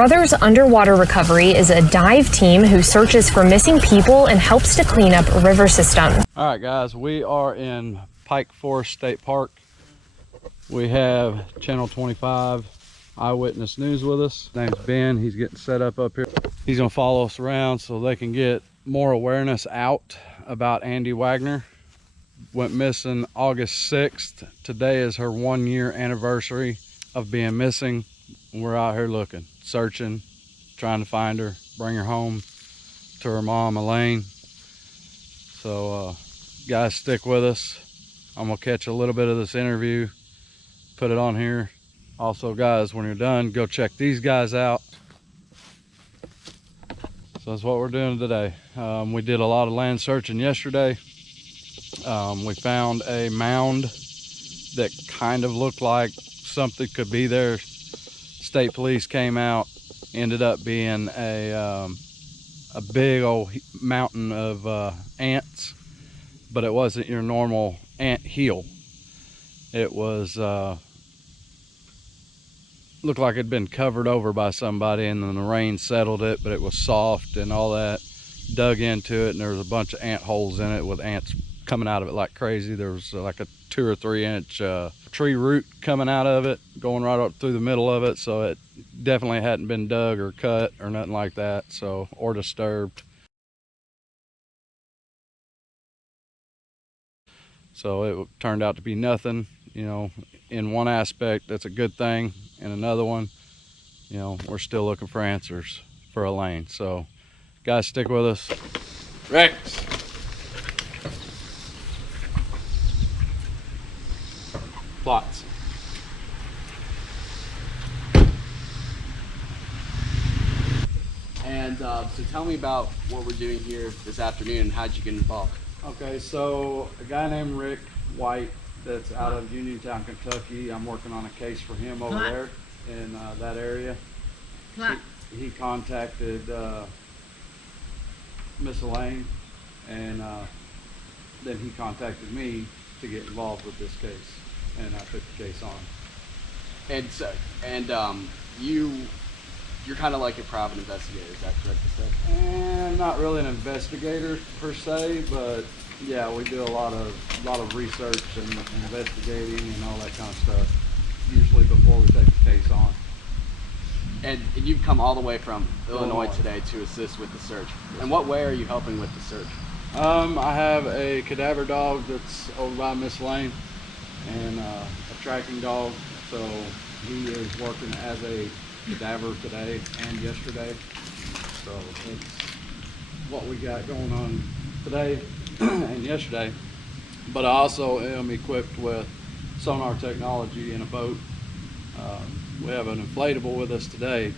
Brothers Underwater Recovery is a dive team who searches for missing people and helps to clean up river systems. All right, guys, we are in Pike Forest State Park. We have Channel 25 Eyewitness News with us. His name's Ben. He's getting set up here. He's gonna follow us around so they can get more awareness out about Andi Wagner. Went missing August 6th. Today is her 1-year anniversary of being missing. We're out here looking, searching, trying to find her, bring her home to her mom, Elaine. So guys, stick with us. I'm gonna catch a little bit of this interview, put it on here. Also, guys, when you're done, go check these guys out. So that's what we're doing today. We did a lot of land searching yesterday. We found a mound that kind of looked like something could be there. State police came out, ended up being a big old mountain of ants, but it wasn't your normal ant hill. It was looked like it'd been covered over by somebody, and then the rain settled it, but it was soft and all that. Dug into it, and there was a bunch of ant holes in it with ants coming out of it like crazy. There was like a 2 or 3 inch tree root coming out of it, going right up through the middle of it. So it definitely hadn't been dug or cut or nothing like that, so, or disturbed. So it turned out to be nothing. You know, in one aspect, that's a good thing. In another one, you know, we're still looking for answers for Elaine. So guys, stick with us. Rex. Plots. And so tell me about what we're doing here this afternoon and how'd you get involved? Okay, so a guy named Rick White that's out of Uniontown, Kentucky. I'm working on a case for him over there in that area. He contacted Miss Elaine, and then he contacted me to get involved with this case, and I took the case on. And so, you're kind of like a private investigator, is that correct to say? And not really an investigator per se, but yeah, we do a lot of research and investigating and all that kind of stuff, usually before we take the case on. And you've come all the way from Illinois today to assist with the search. In what way are you helping with the search? I have a cadaver dog that's over by Miss Lane, and a tracking dog, so he is working as a cadaver today and yesterday. So that's what we got going on today and yesterday. But I also am equipped with sonar technology in a boat. We have an inflatable with us today,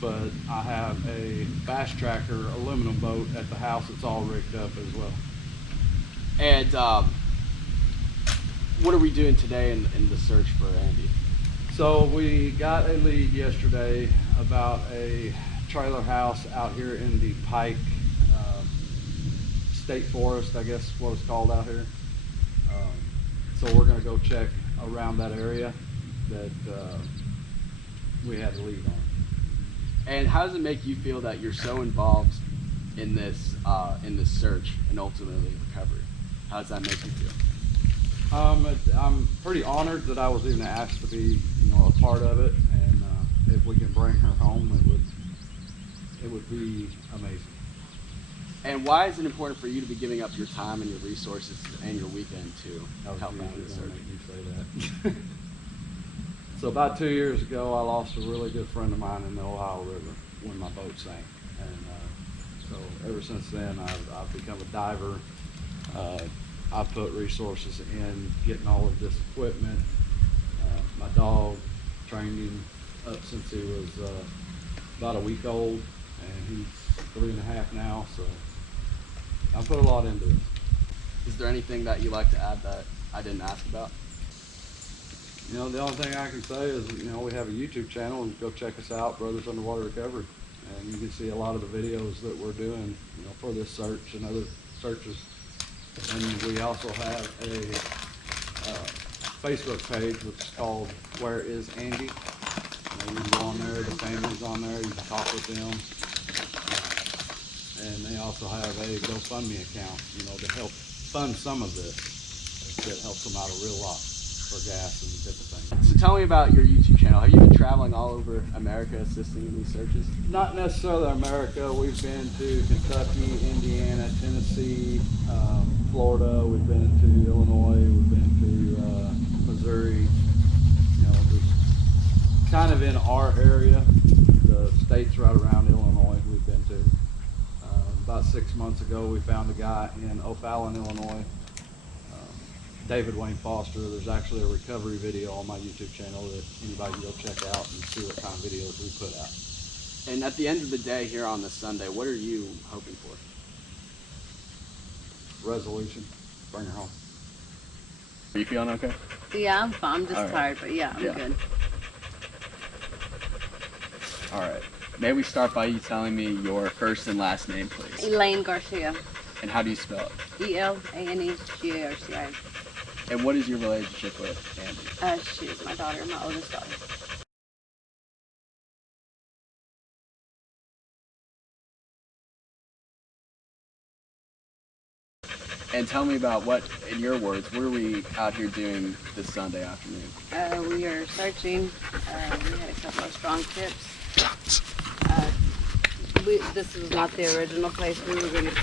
but I have a fast tracker aluminum boat at the house. It's all rigged up as well. And what are we doing today in the search for Andi? So we got a lead yesterday about a trailer house out here in the Pike State Forest, I guess what it's called out here. So we're gonna go check around that area that we had a lead on. And how does it make you feel that you're so involved in this search and ultimately recovery? How does that make you feel? I'm pretty honored that I was even asked to be, you know, a part of it, and if we can bring her home, it would be amazing. And why is it important for you to be giving up your time and your resources and your weekend to help out in the search? Make me say that. So about 2 years ago, I lost a really good friend of mine in the Ohio River when my boat sank, and so ever since then, I've become a diver. I've put resources in getting all of this equipment. My dog, trained him up since he was about a week old, and he's 3.5 now, so I put a lot into it. Is there anything that you'd like to add that I didn't ask about? You know, the only thing I can say is, you know, we have a YouTube channel, and go check us out, Brothers Underwater Recovery, and you can see a lot of the videos that we're doing, you know, for this search and other searches. And we also have a Facebook page which is called Where Is Andi? You can go on there, the family's on there, you can talk with them. And they also have a GoFundMe account, you know, to help fund some of this. That helps them out a real lot for gas and different things. So tell me about your YouTube channel. Have you been traveling all over America assisting in these searches? Not necessarily America. We've been to Kentucky, Indiana, Tennessee, Florida. We've been to Illinois. We've been to Missouri. You know, just kind of in our area. The states right around Illinois we've been to. About 6 months ago, we found a guy in O'Fallon, Illinois. David Wayne Foster. There's actually a recovery video on my YouTube channel that anybody can go check out and see what kind of videos we put out. And at the end of the day here on this Sunday, what are you hoping for? Resolution. Bring her home. Are you feeling okay? Yeah, I'm fine. I'm just All right. tired, but yeah, I'm good. All right. May we start by you telling me your first and last name, please? Elaine Garcia. And how do you spell it? ELANEGARCIA. And what is your relationship with Andi? She's my daughter, my oldest daughter. And tell me about what, in your words, what are we out here doing this Sunday afternoon? We are searching. We had a couple of strong tips. This was not the original place we were going to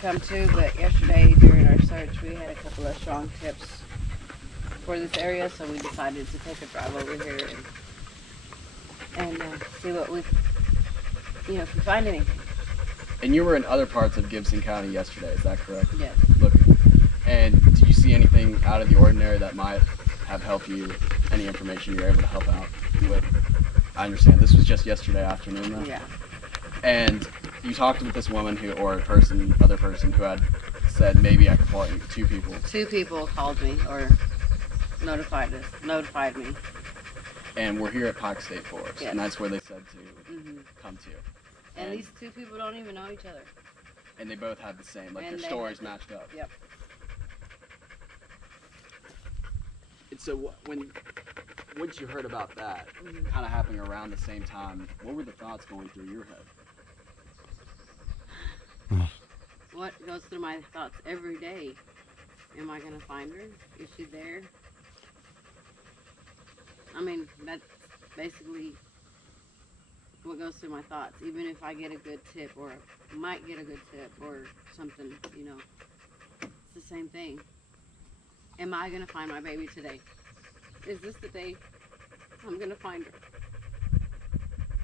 come to, but yesterday during our search we had a couple of strong tips for this area, so we decided to take a drive over here and see what we, if we find anything. And you were in other parts of Gibson County yesterday, is that correct? Yes. Looking. And did you see anything out of the ordinary that might have helped you, any information you were able to help out with? I understand. This was just yesterday afternoon, though? Yeah. And you talked with this woman other person who had said maybe I could point you two people. Two people called me or notified me. And we're here at Pike State Forest, Yes. and that's where they said to come to. And these two people don't even know each other. And they both had the same, like And their they stories had matched up. Yep. And so once you heard about that, kind of happening around the same time, what were the thoughts going through your head? What goes through my thoughts every day? Am I gonna find her? Is she there? I mean, that's basically what goes through my thoughts. Even if I get a good tip, or might get a good tip, or something, it's the same thing. Am I gonna find my baby today? Is this the day I'm gonna find her?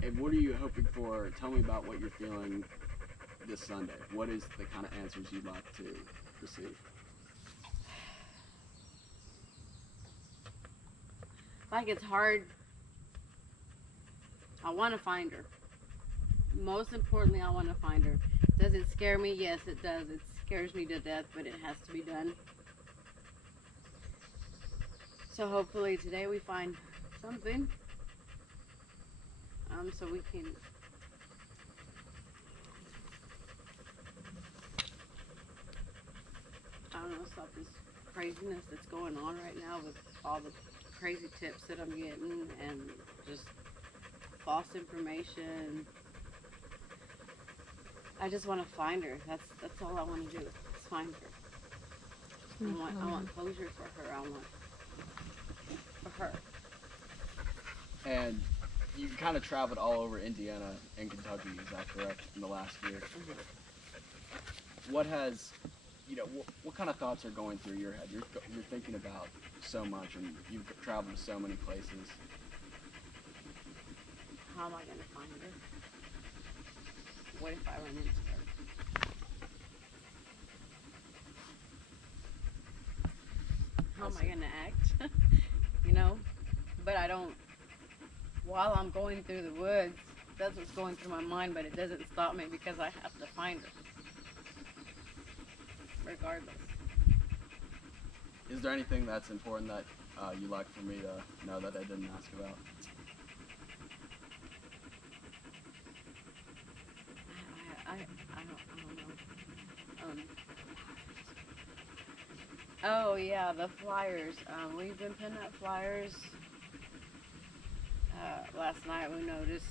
And what are you hoping for? Tell me about what you're feeling this Sunday. What is the kind of answers you'd like to receive? Like, it's hard. I want to find her. Most importantly, I want to find her. Does it scare me? Yes, it does. It scares me to death, but it has to be done. So hopefully today we find something. So we can stop this craziness that's going on right now with all the crazy tips that I'm getting and just false information. I just want to find her. That's all I want to do. Is find her. I want closure for her. I want for her. And you kind of traveled all over Indiana and Kentucky, is that correct, in the last year? Mm-hmm. What has, what kind of thoughts are going through your head? You're thinking about so much, and you've traveled to so many places. How am I going to find her? What if I run into her? How am I going to act? But I don't, while I'm going through the woods, that's what's going through my mind, but it doesn't stop me because I have to find her. Regardless. Is there anything that's important that you'd like for me to know that I didn't ask about? I don't know. Oh yeah, the flyers. We've been pinning up flyers last night we noticed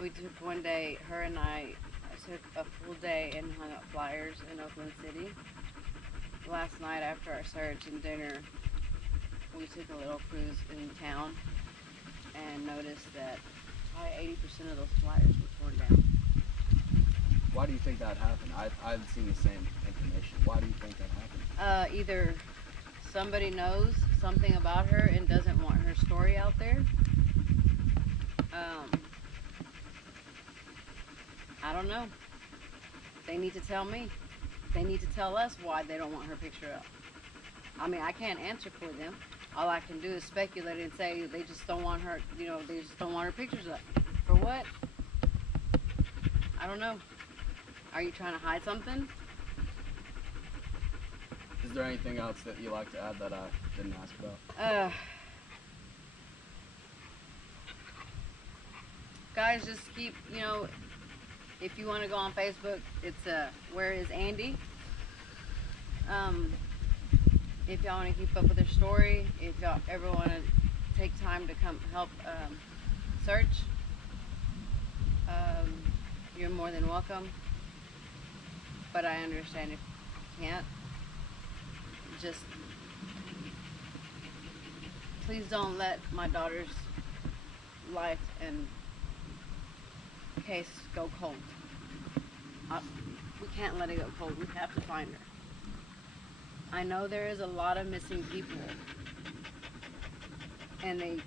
we took one day, her and I took a full day and hung up flyers in Oakland City. Last night after our search and dinner, we took a little cruise in town and noticed that probably 80% of those flyers were torn down. Why do you think that happened? I've seen the same information. Why do you think that happened? Either somebody knows something about her and doesn't want her story out there. I don't know. They need to tell me. They need to tell us why they don't want her picture up. I mean, I can't answer for them. All I can do is speculate and say they just don't want her, you know, they just don't want her pictures up. For what? I don't know. Are you trying to hide something? Is there anything else that you like to add that I didn't ask about? Guys, just keep, you know, if you want to go on Facebook, it's Where is Andi? If y'all want to keep up with her story, if y'all ever want to take time to come help search, you're more than welcome. But I understand if you can't. Just please don't let my daughter's life and case go cold. We can't let it go cold. We have to find her. I know there is a lot of missing people, and they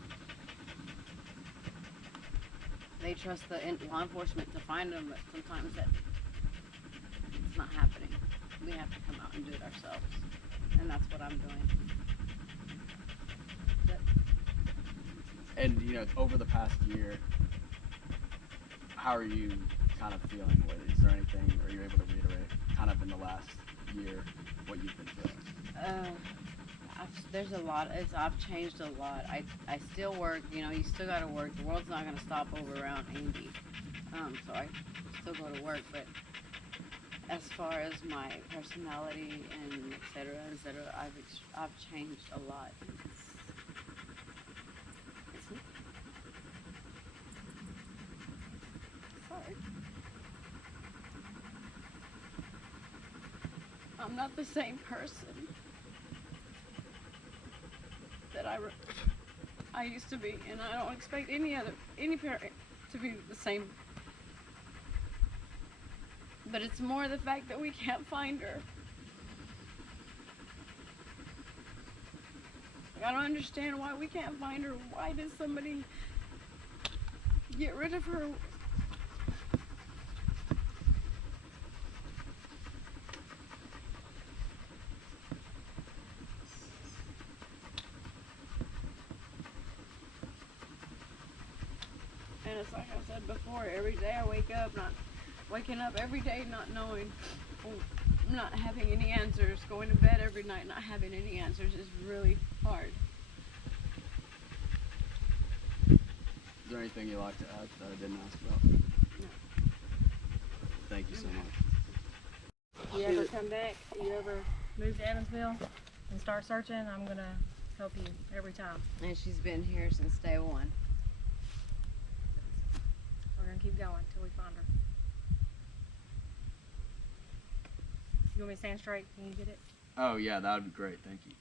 trust the law enforcement to find them, but sometimes it's not happening. We have to come out and do it ourselves, and that's what I'm doing. And you know, over the past year, how are you kind of feeling with it? Is there anything, are you able to reiterate kind of in the last year what you've been feeling? There's a lot. I've changed a lot. I still work. You know, you still got to work. The world's not going to stop over around Andi. So I still go to work. But as far as my personality and et cetera, I've changed a lot. Sorry. I'm not the same person that I used to be, and I don't expect any parent to be the same. But it's more the fact that we can't find her. I don't understand why we can't find her. Why does somebody get rid of her? And it's like I said before, every day I waking up every day not knowing, not having any answers, going to bed every night not having any answers is really hard. Is there anything you'd like to add that I didn't ask about? No. Thank you so much. You ever come back, you ever move to Evansville and start searching, I'm going to help you every time. And she's been here since day one. We're going to keep going until we find her. You want me to stand straight? Can you get it? Oh yeah, that would be great. Thank you.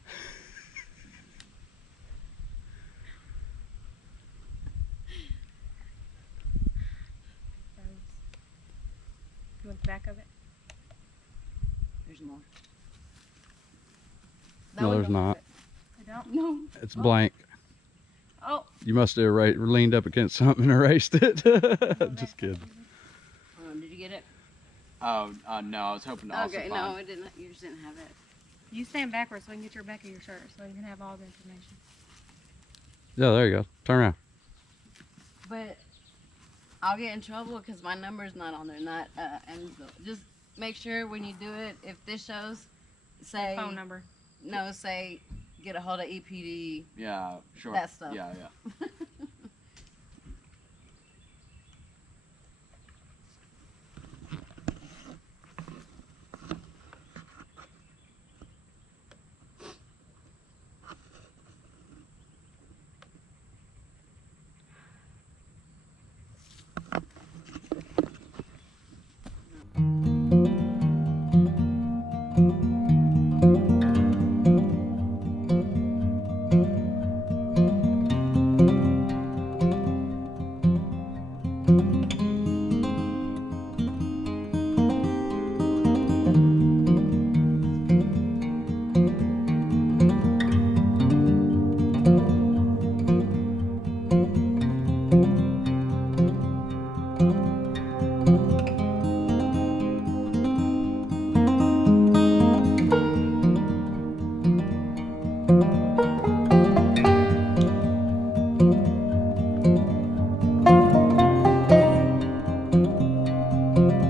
You want the back of it? There's more. No, there's not. I don't? No. It's blank. Oh. You must have leaned up against something and erased it. Just kidding. Did you get it? Oh, no, I was hoping to also Okay, find... no, it didn't. You just didn't have it. You stand backwards so we can get your back of your shirt so you can have all the information. Yeah, there you go. Turn around. But I'll get in trouble because my number's not on there. And just make sure when you do it, if this shows, say Phone number. No, say get a hold of EPD. Yeah, sure. That stuff. Yeah, yeah. you.